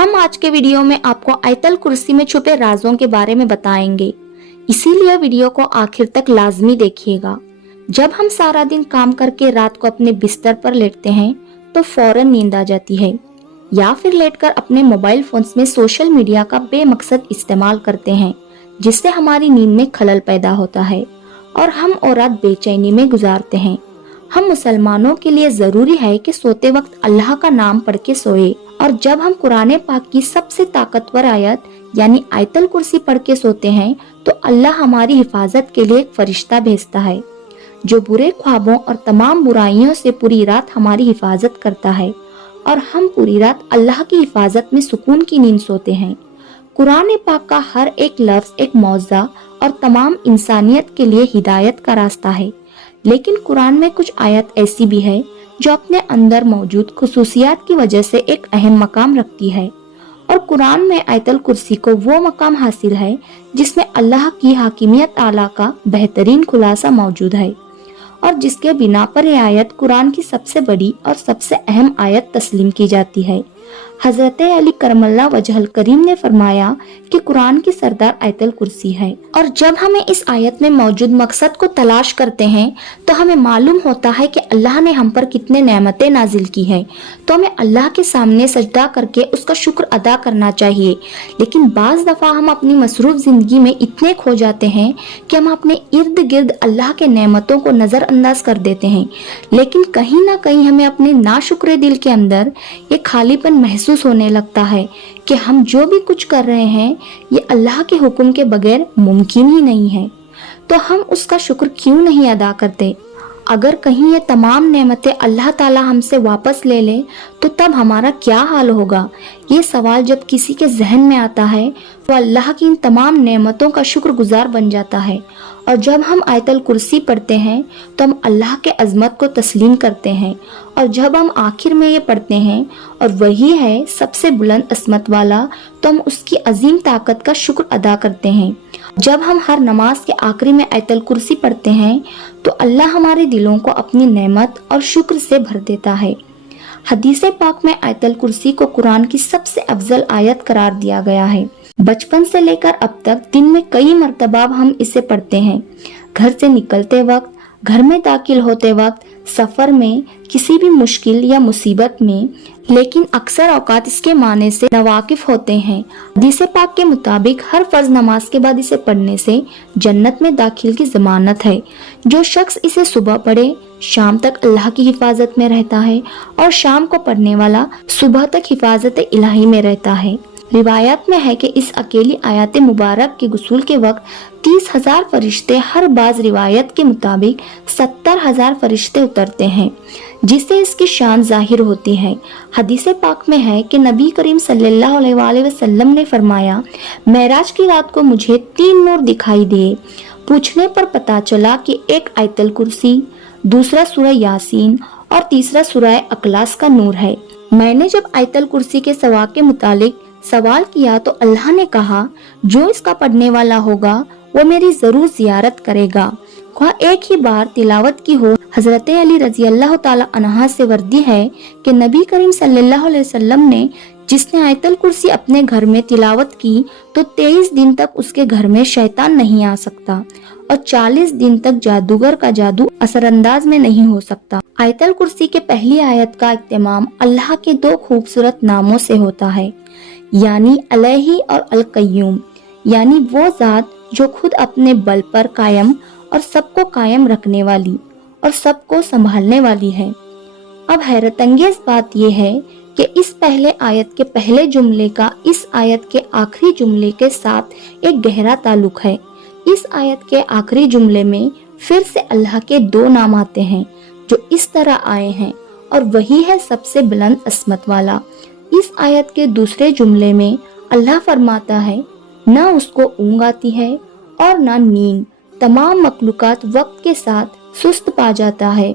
हम आज के वीडियो में आपको आयतल कुर्सी में छुपे राजों के बारे में बताएंगे, इसीलिए वीडियो को आखिर तक लाजमी देखिएगा। जब हम सारा दिन काम करके रात को अपने बिस्तर पर लेटते हैं तो फौरन नींद आ जाती है, या फिर लेटकर अपने मोबाइल फोन्स में सोशल मीडिया का बेमकसद इस्तेमाल करते हैं, जिससे हमारी नींद में खलल पैदा होता है और हम और रात बेचैनी में गुजारते हैं। हम मुसलमानों के लिए जरूरी है कि सोते वक्त अल्लाह का नाम पढ़ के सोए, और जब हम कुरान पाक की सबसे ताकतवर आयत यानी आयतल कुर्सी पढ़ के सोते हैं तो अल्लाह हमारी हिफाजत के लिए एक फरिश्ता भेजता है जो बुरे ख्वाबों और तमाम बुराइयों से पूरी रात हमारी हिफाजत करता है, और हम पूरी रात अल्लाह की हिफाजत में सुकून की नींद सोते हैं। कुरान पाक का हर एक लफ्ज एक मौज़ा और तमाम इंसानियत के लिए हिदायत का रास्ता है, लेकिन कुरान में कुछ आयत ऐसी भी है जो अपने अंदर मौजूद खुसूसियात की वजह से एक अहम मकाम रखती है, और कुरान में आयतल कुर्सी को वो मकाम हासिल है जिसमें अल्लाह की हाकिमियत आला का बेहतरीन खुलासा मौजूद है, और जिसके बिना पर यह आयत कुरान की सबसे बड़ी और सबसे अहम आयत तस्लीम की जाती है। हजरत अली करमल्ला वजहल करीम ने फरमाया कि कुरान की सरदार आयतल कुर्सी है, और जब हमें इस आयत में मौजूद मकसद को तलाश करते हैं तो हमें मालूम होता है कि अल्लाह ने हम पर कितने नेमतें नाजिल की है, तो हमें अल्लाह के सामने सजदा करके उसका शुक्र अदा करना चाहिए। लेकिन बाज दफा हम अपनी मसरूफ जिंदगी में इतने खो जाते हैं कि हम अपने इर्द गिर्द अल्लाह के नेमतों को नजरअंदाज कर देते हैं, लेकिन कहीं ना कहीं हमें अपने नाशुक्रे दिल के अंदर ये खालीपन महसूस होने लगता है कि हम जो भी कुछ कर रहे हैं ये अल्लाह के हुक्म के बगैर मुमकिन ही नहीं है, तो हम उसका शुक्र क्यों नहीं अदा करते। अगर कहीं ये तमाम नेमतें अल्लाह ताला हमसे वापस ले ले तो तब हमारा क्या हाल होगा। ये सवाल जब किसी के जहन में आता है तो अल्लाह की इन तमाम नेमतों का शुक्रगुजार बन जाता है, और जब हम आयतल कुर्सी पढ़ते हैं तो हम अल्लाह के अजमत को तस्लीम करते हैं, और जब हम आखिर में ये पढ़ते हैं और वही है सबसे बुलंद असमत वाला तो हम उसकी अजीम ताकत का शुक्र अदा करते हैं। जब हम हर नमाज के आखिरी में आयतल कुर्सी पढ़ते हैं तो अल्लाह हमारे दिलों को अपनी नेमत और शुक्र से भर देता है। हदीस पाक में आयतल कुर्सी को कुरान की सबसे अफजल आयत करार दिया गया है। बचपन से लेकर अब तक दिन में कई मर्तबा हम इसे पढ़ते हैं, घर से निकलते वक्त, घर में दाखिल होते वक्त, सफर में, किसी भी मुश्किल या मुसीबत में, लेकिन अक्सर औकात इसके माने से नावाकिफ होते हैं। हदीस पाक के मुताबिक हर फर्ज नमाज के बाद इसे पढ़ने से जन्नत में दाखिल की जमानत है। जो शख्स इसे सुबह पढ़े शाम तक अल्लाह की हिफाजत में रहता है, और शाम को पढ़ने वाला सुबह तक हिफाजत इलाही में रहता है। रिवायत में है कि इस अकेली आयत मुबारक के गुसूल के वक्त 30,000 फरिश्ते, हर बाज रिवायत के मुताबिक 70,000 फरिश्ते उतरते हैं, जिससे इसकी शान जाहिर होती है। हदीस पाक में है कि नबी करीम सल्लल्लाहु अलैहि वसल्लम ने फरमाया, मेराज की रात को मुझे 3 नूर दिखाई दिए। पूछने पर पता चला कि एक आयतल कुर्सी, दूसरा सूरह यासीन और तीसरा सूरह अखलास का नूर है। मैंने जब आयतल कुर्सी के सवा के मुतालिक सवाल किया तो अल्लाह ने कहा, जो इसका पढ़ने वाला होगा वो मेरी जरूर जियारत करेगा, वह एक ही बार तिलावत की हो। हजरत अली रजी अल्लाह ताला अन्हा से वर्दी है कि नबी करीम सल्लल्लाहु अलैहि वसल्लम ने जिसने आयतल कुर्सी अपने घर में तिलावत की तो 23 दिन तक उसके घर में शैतान नहीं आ सकता, और 40 दिन तक जादूगर का जादू असरअंदाज में नहीं हो सकता। आयतल कुर्सी के पहली आयत का इत्तिमाम अल्लाह के 2 खूबसूरत नामों से होता है, यानी अलही और अल कय्यूम, यानी वो जात जो खुद अपने बल पर कायम और सबको कायम रखने वाली और सबको संभालने वाली है। अब हैरतअंगेज बात यह है कि इस पहले आयत के पहले जुमले का इस आयत के आखिरी जुमले के साथ एक गहरा ताल्लुक है। इस आयत के आखिरी जुमले में फिर से अल्लाह के 2 नाम आते हैं जो इस तरह आए हैं, और वही है सबसे बुलंद असमत वाला। इस आयत के दूसरे जुमले में अल्लाह फरमाता है, न उसको ऊँघ आती है और न नींद, तमाम मखलूकात वक्त के साथ सुस्त पा जाता है,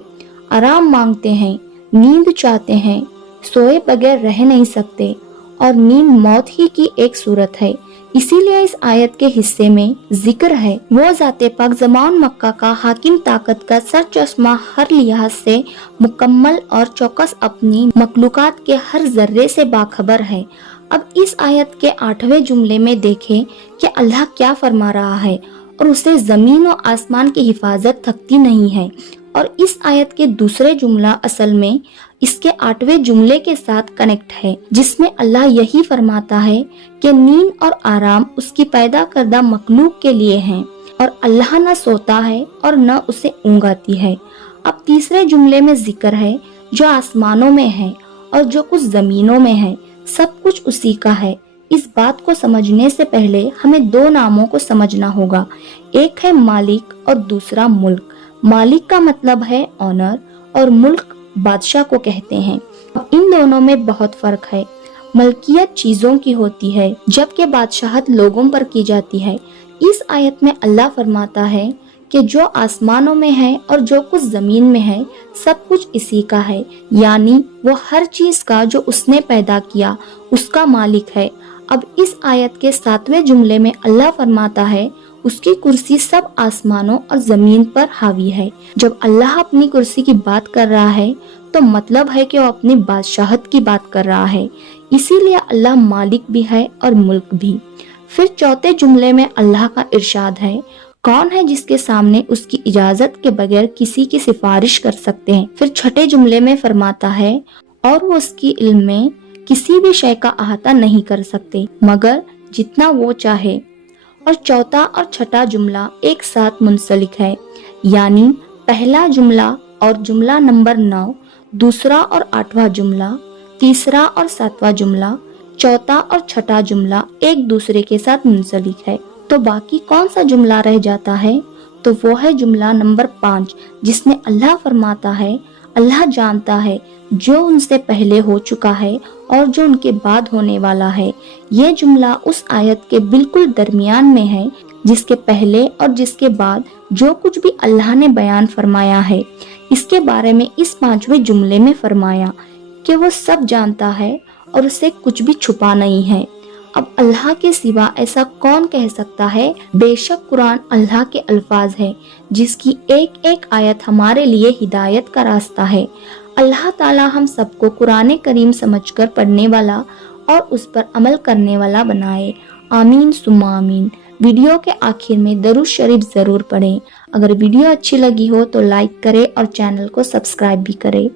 आराम मांगते हैं, नींद चाहते हैं, सोए बगैर रह नहीं सकते, और नींद मौत ही की एक सूरत है। इसीलिए इस आयत के हिस्से में जिक्र है वो ज़ाते पाक ज़मान मक्का का हाकिम, ताकत का सर चश्मा, हर लिहाज से मुकम्मल और चौकस, अपनी मखलूकात के हर जर्रे से बाखबर है। अब इस आयत के 8वें जुमले में देखें कि अल्लाह क्या फरमा रहा है और उसे जमीन और आसमान की हिफाजत थकती नहीं है। और इस आयत के दूसरे जुमला असल में इसके 8वें जुमले के साथ कनेक्ट है, जिसमें अल्लाह यही फरमाता है कि नींद और आराम उसकी पैदा करदा मखलूक के लिए हैं और अल्लाह न सोता है और न उसे ऊँघ आती है। अब तीसरे जुमले में जिक्र है जो आसमानों में है और जो कुछ जमीनों में है, सब कुछ उसी का है। इस बात को समझने से पहले हमें दो नामों को समझना होगा, एक है मालिक और दूसरा मुल्क। मालिक का मतलब है ऑनर और मुल्क बादशाह को कहते हैं। अब इन दोनों में बहुत फर्क है। मलकियत चीजों की होती है जबकि बादशाहत लोगों पर की जाती है। इस आयत में अल्लाह फरमाता है कि जो आसमानों में है और जो कुछ जमीन में है, सब कुछ इसी का है, यानी वो हर चीज का जो उसने पैदा किया उसका मालिक है। अब इस आयत के 7वें जुमले में अल्लाह फरमाता है उसकी कुर्सी सब आसमानों और जमीन पर हावी है। जब अल्लाह अपनी कुर्सी की बात कर रहा है तो मतलब है कि वो अपनी बादशाहत की बात कर रहा है, इसीलिए अल्लाह मालिक भी है और मुल्क भी। फिर चौथे जुमले में अल्लाह का इरशाद है, कौन है जिसके सामने उसकी इजाजत के बगैर किसी की सिफारिश कर सकते हैं। फिर छठे जुमले में फरमाता है और वो उसकी इल्म में किसी भी शय का अहाता नहीं कर सकते मगर जितना वो चाहे। और चौथा और छठा जुमला एक साथ मुंसलिक है, यानी पहला जुमला और जुमला नंबर 9, दूसरा और 8वां जुमला, तीसरा और 7वां जुमला, चौथा और छठा जुमला एक दूसरे के साथ मुंसलिक है। तो बाकी कौन सा जुमला रह जाता है? तो वो है जुमला नंबर 5, जिसमें अल्लाह फरमाता है अल्लाह जानता है जो उनसे पहले हो चुका है और जो उनके बाद होने वाला है। ये जुमला उस आयत के बिल्कुल दरमियान में है, जिसके पहले और जिसके बाद जो कुछ भी अल्लाह ने बयान फरमाया है, इसके बारे में इस 5वें जुमले में फरमाया कि वो सब जानता है और उसे कुछ भी छुपा नहीं है। अब अल्लाह के सिवा ऐसा कौन कह सकता है? बेशक कुरान अल्लाह के अल्फाज है, जिसकी एक एक आयत हमारे लिए हिदायत का रास्ता है। अल्लाह ताला हम सबको कुरान करीम समझकर पढ़ने वाला और उस पर अमल करने वाला बनाए। आमीन सुम्मा आमीन। वीडियो के आखिर में दरूद शरीफ जरूर पढ़ें। अगर वीडियो अच्छी लगी हो तो लाइक करें और चैनल को सब्सक्राइब भी करें।